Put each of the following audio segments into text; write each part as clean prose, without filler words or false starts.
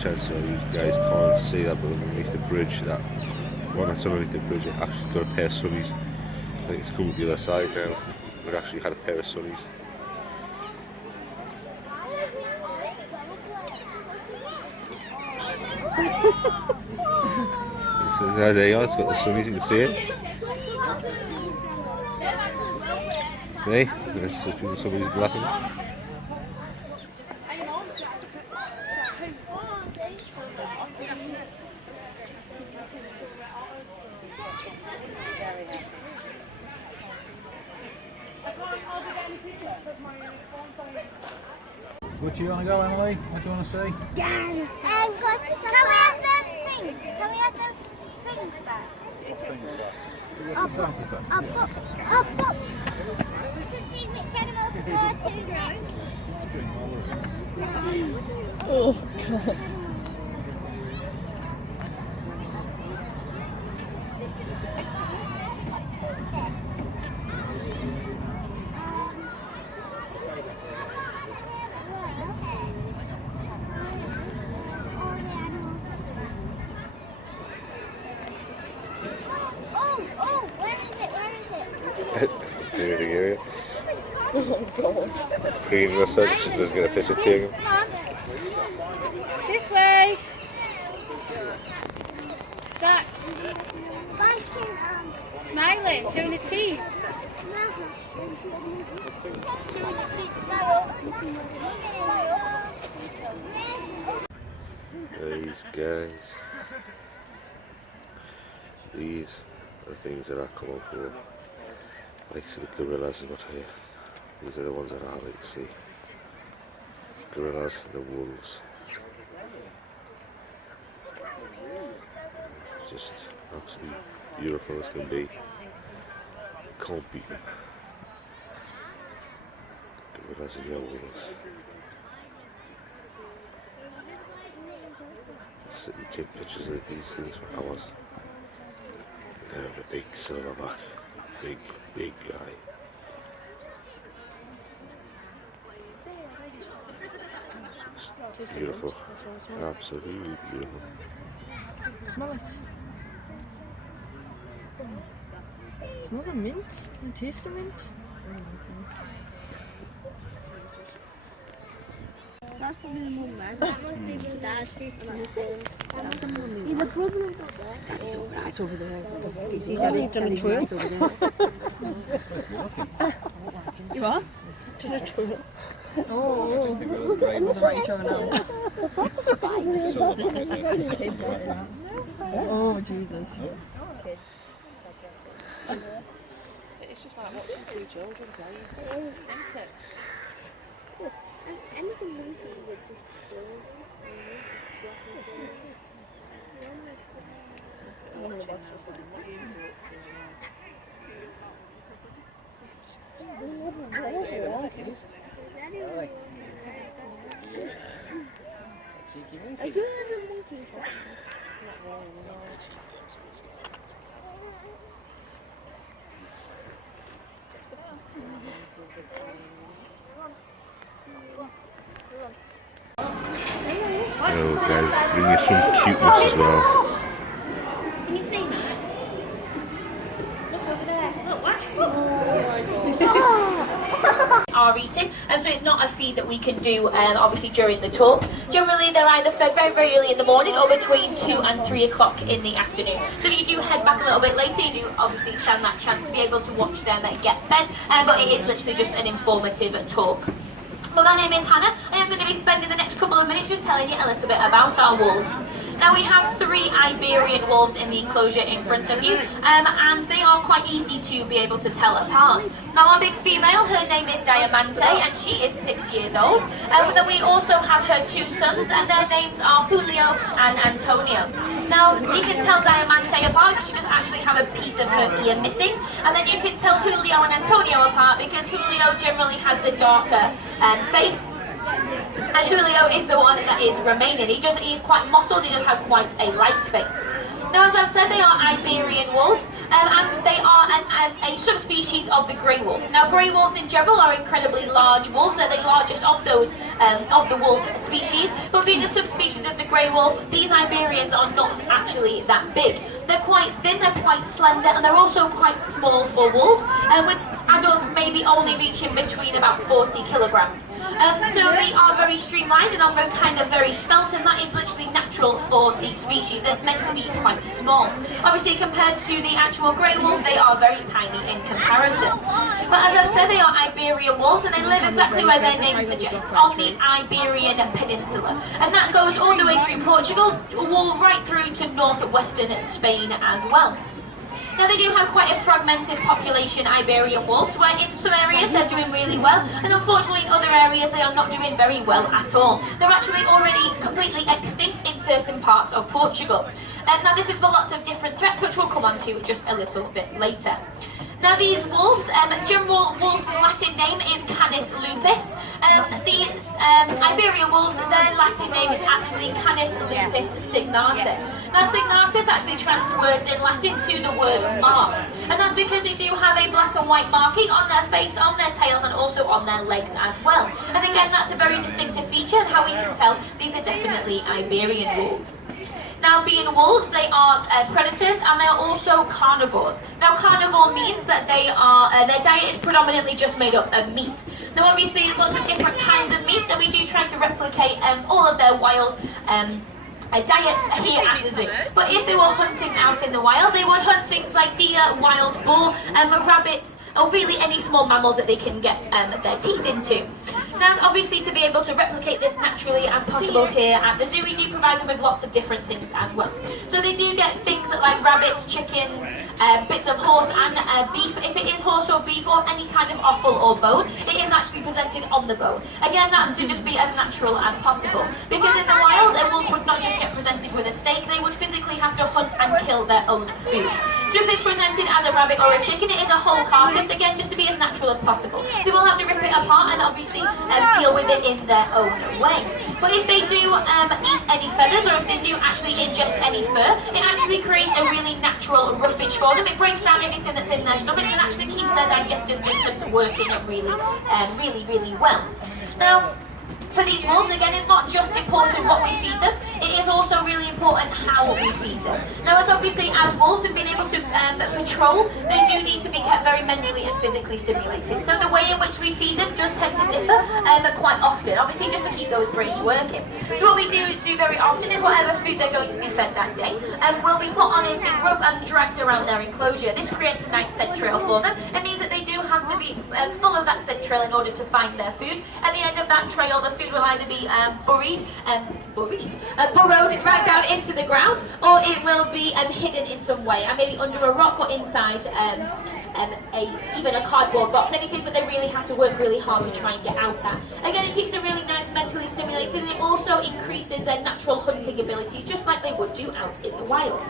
Chance so you guys can't see that, but underneath the bridge, that one that's underneath the bridge, it actually got a pair of sunnies. I think it's come to the other side now. It actually had a pair of sunnies. So there you are, it's got the sunnies, you can see it. Hey, let's see somebody's glasses. Where do you want to go, Emily? What do you want to see? Can we have the things? Can we have the things back? I've got to see which animals to go to next. Oh, God. Oh God. Cleaning the sun, she's just going to fish a ting. This way. That. Smiling, showing the teeth. Showing the teeth, smile. These guys. These are the things that I come up for. I like to see the gorillas, but here, these are the ones that I like to see. Gorillas and the wolves. Just absolutely beautiful as can be. Can't beat them. Gorillas and your wolves. Sit and take pictures of these things for hours. Kind of a big silverback. Big guy. Just beautiful. Absolutely beautiful. Smell it. Smells of mint and taste of mint. That's probably the mum there. That must be the dad's food. That's the mum. Yeah, the brother's not there. Daddy's over there. It's over there. You see Daddy done a twirl? Over there. You what? Done a twirl. Oh. Just think it was great. What about you trying now? Oh, Jesus. It's just like watching two children play. Ain't it? Anything monkey would just go. Oh, guys, bring you some cuteness as well. Can you see that? Look over there. Look, watch. Are eating, and so it's not a feed that we can do obviously during the talk. Generally they're either fed very early in the morning or between 2 and 3 o'clock in the afternoon. So if you do head back a little bit later, you do obviously stand that chance to be able to watch them get fed, but it is literally just an informative talk. Well, my name is Hannah. I am going to be spending the next couple of minutes just telling you a little bit about our wolves. Now we have 3 Iberian wolves in the enclosure in front of you, and they are quite easy to be able to tell apart. Now our big female, her name is Diamante, and she is 6 years old. But then we also have her 2 sons, and their names are Julio and Antonio. Now you can tell Diamante apart because she does actually have a piece of her ear missing, and then you can tell Julio and Antonio apart because Julio generally has the darker face. And Julio is the one that is remaining. He's quite mottled, he does have quite a light face. Now, as I've said, they are Iberian wolves, and they are a subspecies of the grey wolf. Now, grey wolves in general are incredibly large wolves. They're the largest of those of the wolf species, but being a subspecies of the grey wolf, these Iberians are not actually that big. They're quite thin, they're quite slender, and they're also quite small for wolves, with adults maybe only reaching between about 40 kilograms. So they are very streamlined and are kind of very svelte, and that is literally natural for the species. They're meant to be quite small. Obviously, compared to the actual grey wolf, they are very tiny in comparison. But as I've said, they are Iberian wolves, and they live exactly where their name suggests, on the Iberian Peninsula. And that goes all the way through Portugal, right through to northwestern Spain as well. Now, they do have quite a fragmented population, Iberian wolves, where in some areas they're doing really well, and unfortunately in other areas they are not doing very well at all. They're actually already completely extinct in certain parts of Portugal. Now, this is for lots of different threats, which we'll come on to just a little bit later. Now, these wolves, general wolf Latin name is Canis lupus. The Iberian wolves, their Latin name is actually Canis lupus signatus. Now, signatus actually transwords in Latin to the word marked, and that's because they do have a black and white marking on their face, on their tails, and also on their legs as well. And again, that's a very distinctive feature, and how we can tell these are definitely Iberian wolves. Now, being wolves, they are predators, and they are also carnivores. Now, carnivore means that they are their diet is predominantly just made up of meat. Now, obviously, there's lots of different kinds of meat, and we do try to replicate all of their wild diet here at the zoo. But if they were hunting out in the wild, they would hunt things like deer, wild boar, rabbits, or really any small mammals that they can get their teeth into. Now, obviously, to be able to replicate this naturally as possible here at the zoo, we do provide them with lots of different things as well. So they do get things like rabbits, chickens, bits of horse and beef. If it is horse or beef or any kind of offal or bone, it is actually presented on the bone. Again, that's to just be as natural as possible. Because in the wild, a wolf would not just get presented with a steak, they would physically have to hunt and kill their own food. So if it's presented as a rabbit or a chicken, it is a whole carcass, again, just to be as natural as possible. They will have to rip it apart and obviously deal with it in their own way. But if they do eat any feathers, or if they do actually ingest any fur, it actually creates a really natural roughage for them. It breaks down anything that's in their stomachs and actually keeps their digestive systems working really well. Now, for these wolves, again, it's not just important what we feed them, it is also really important how we feed them. Now, as obviously as wolves have been able to patrol, they do need to be kept very mentally and physically stimulated. So the way in which we feed them does tend to differ quite often, obviously just to keep those brains working. So what we do very often is whatever food they're going to be fed that day will be put on a big rope and dragged around their enclosure. This creates a nice scent trail for them. It means that they do have to be follow that scent trail in order to find their food. At the end of that trail, the food will either be burrowed, dragged down into the ground, or it will be hidden in some way, and maybe under a rock or inside even a cardboard box, anything that they really have to work really hard to try and get out at. Again, it keeps them really nice, mentally stimulated, and it also increases their natural hunting abilities, just like they would do out in the wild.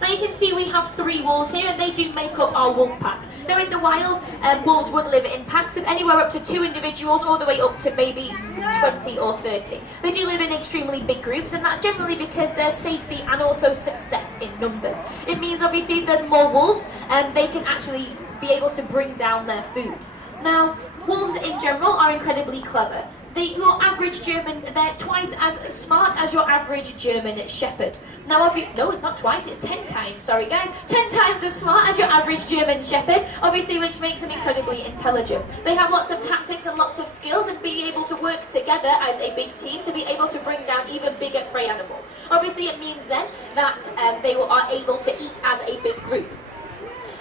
Now you can see we have 3 wolves here, and they do make up our wolf pack. Now in the wild, wolves would live in packs of anywhere up to 2 individuals, all the way up to maybe 20 or 30. They do live in extremely big groups, and that's generally because there's safety and also success in numbers. It means obviously if there's more wolves, they can actually be able to bring down their food. Now, wolves in general are incredibly clever. Your average German, they're twice as smart as your average German Shepherd. Now, no, it's not twice, it's 10 times, sorry guys, 10 times as smart as your average German Shepherd, obviously, which makes them incredibly intelligent. They have lots of tactics and lots of skills, and being able to work together as a big team to be able to bring down even bigger prey animals. Obviously, it means then that they are able to eat as a big group.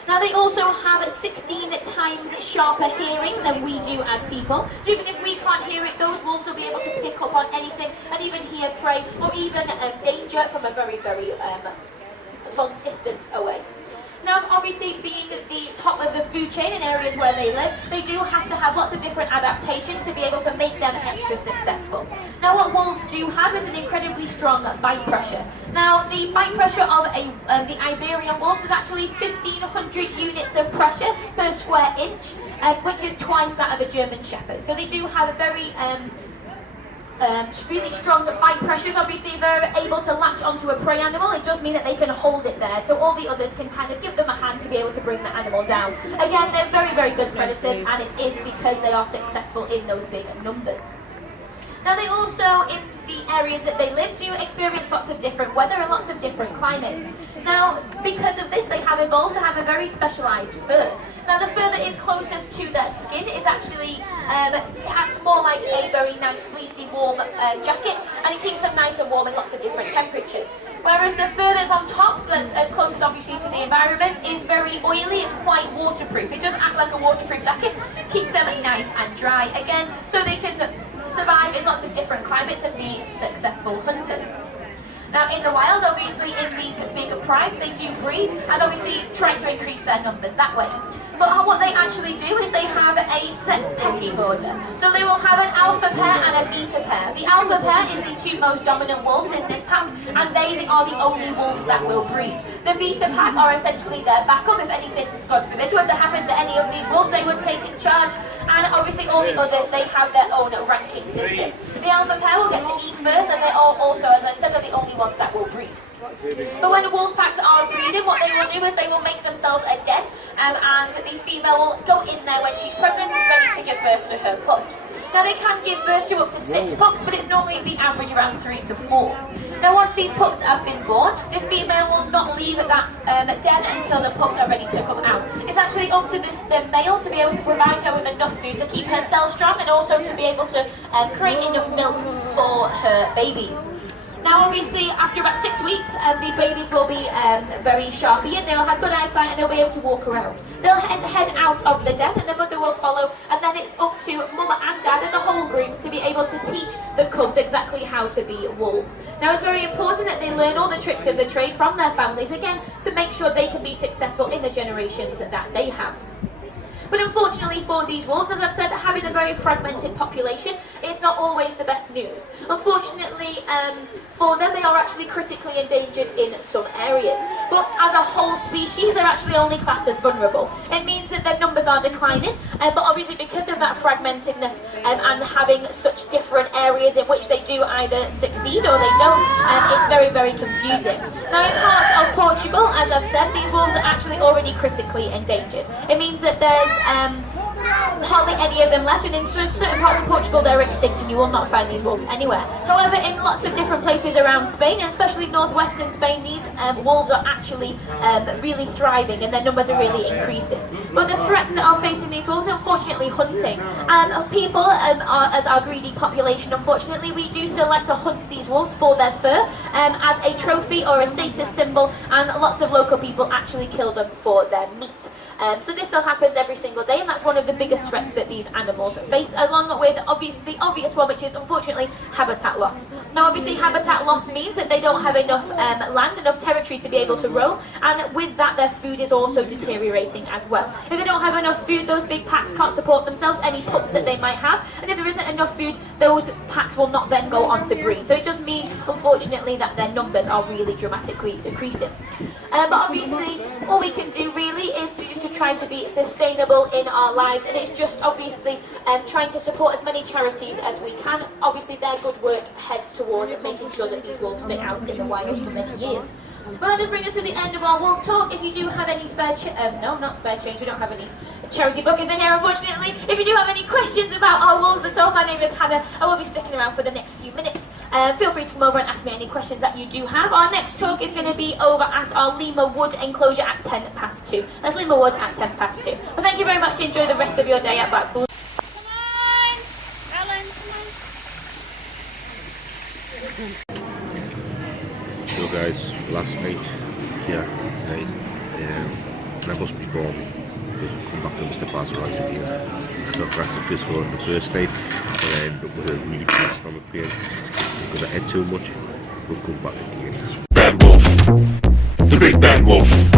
Now they also have 16 times sharper hearing than we do as people. So even if we can't hear it, those wolves will be able to pick up on anything and even hear prey or even danger from a very long distance away. Now, obviously, being the top of the food chain in areas where they live, they do have to have lots of different adaptations to be able to make them extra successful. Now, what wolves do have is an incredibly strong bite pressure. Now, the bite pressure of the Iberian wolves is actually 1,500 units of pressure per square inch, which is twice that of a German Shepherd. So they do have a very really strong bite pressures. Obviously, if they're able to latch onto a prey animal, it does mean that they can hold it there, so all the others can kind of give them a hand to be able to bring the animal down. Again, they're very, very good predators, and it is because they are successful in those big numbers. Now, they also, in the areas that they live, do experience lots of different weather and lots of different climates. Now, because of this, they have evolved to have a very specialised fur. Now, the fur that is closest to their skin is actually, it acts more like a very nice, fleecy, warm jacket, and it keeps them nice and warm in lots of different temperatures. Whereas the fur that's on top, as closest obviously to the environment, is very oily, it's quite waterproof. It does act like a waterproof jacket, keeps them nice and dry, again, so they can survive in lots of different climates and be successful hunters. Now, in the wild, obviously, in these big prides, they do breed and obviously try to increase their numbers that way. But what they actually do is they have a set pecking order. So they will have an alpha pair and a beta pair. The alpha pair is the two most dominant wolves in this pack, and they are the only wolves that will breed. The beta pack are essentially their backup. If anything, God forbid, were to happen to any of these wolves, they would take in charge. And obviously all the others, they have their own ranking systems. The alpha pair will get to eat first, and they are also, as I said, are the only ones that will breed. But when wolf packs are breeding, what they will do is they will make themselves a den, and the female will go in there when she's pregnant and ready to give birth to her pups. Now, they can give birth to up to 6 pups, but it's normally the average around 3 to 4. Now, once these pups have been born, the female will not leave that den until the pups are ready to come out. It's actually up to the male to be able to provide her with enough food to keep her cells strong, and also to be able to create enough milk for her babies. Now, obviously, after about 6 weeks, the babies will be very sharpy, and they'll have good eyesight, and they'll be able to walk around. They'll head out of the den, and the mother will follow, and then it's up to mum and dad and the whole group to be able to teach the cubs exactly how to be wolves. Now, it's very important that they learn all the tricks of the trade from their families, again, to make sure they can be successful in the generations that they have. But unfortunately for these wolves, as I've said, having a very fragmented population, it's not always the best news. Unfortunately, for them, they are actually critically endangered in some areas. But as a whole species, they're actually only classed as vulnerable. It means that their numbers are declining, but obviously because of that fragmentedness and having such different areas in which they do either succeed or they don't, it's very, very confusing. Now, in parts of Portugal, as I've said, these wolves are actually already critically endangered. It means that there's hardly any of them left, and in certain parts of Portugal they're extinct and you will not find these wolves anywhere. However, in lots of different places around Spain, and especially northwestern Spain, these wolves are actually really thriving, and their numbers are really increasing. But the threats that are facing these wolves, unfortunately, hunting. People, as our greedy population, unfortunately, we do still like to hunt these wolves for their fur as a trophy or a status symbol, and lots of local people actually kill them for their meat. So this still happens every single day, and that's one of the biggest threats that these animals face, along with the obvious one, which is unfortunately habitat loss. Now, obviously, habitat loss means that they don't have enough land, enough territory to be able to roam, and with that, their food is also deteriorating as well. If they don't have enough food, those big packs can't support themselves, any pups that they might have, and if there isn't enough food, those packs will not then go on to breed. So it does mean, unfortunately, that their numbers are really dramatically decreasing. But obviously, all we can do really is to try to be sustainable in our lives, and it's just obviously trying to support as many charities as we can. Obviously, their good work heads towards making sure that these wolves stay out in the wild for many years. Well, that does bring us to the end of our wolf talk. If you do have any not spare change, we don't have any charity buckets in here, unfortunately. If you do have any questions about our wolves at all, my name is Hannah. I will be sticking around for the next few minutes. Feel free to come over and ask me any questions that you do have. Our next talk is going to be over at our Lima Wood enclosure at 2:10. That's Lima Wood at 2:10. Well, thank you very much. Enjoy the rest of your day at Blackpool. So guys, last night here tonight, I must be born because come back to Mr. Bass right again. So that's the first one, the first night, and I ended up with a really bad stomach pain because I ate too much. We'll come back again. Bad wolf, the big bad wolf.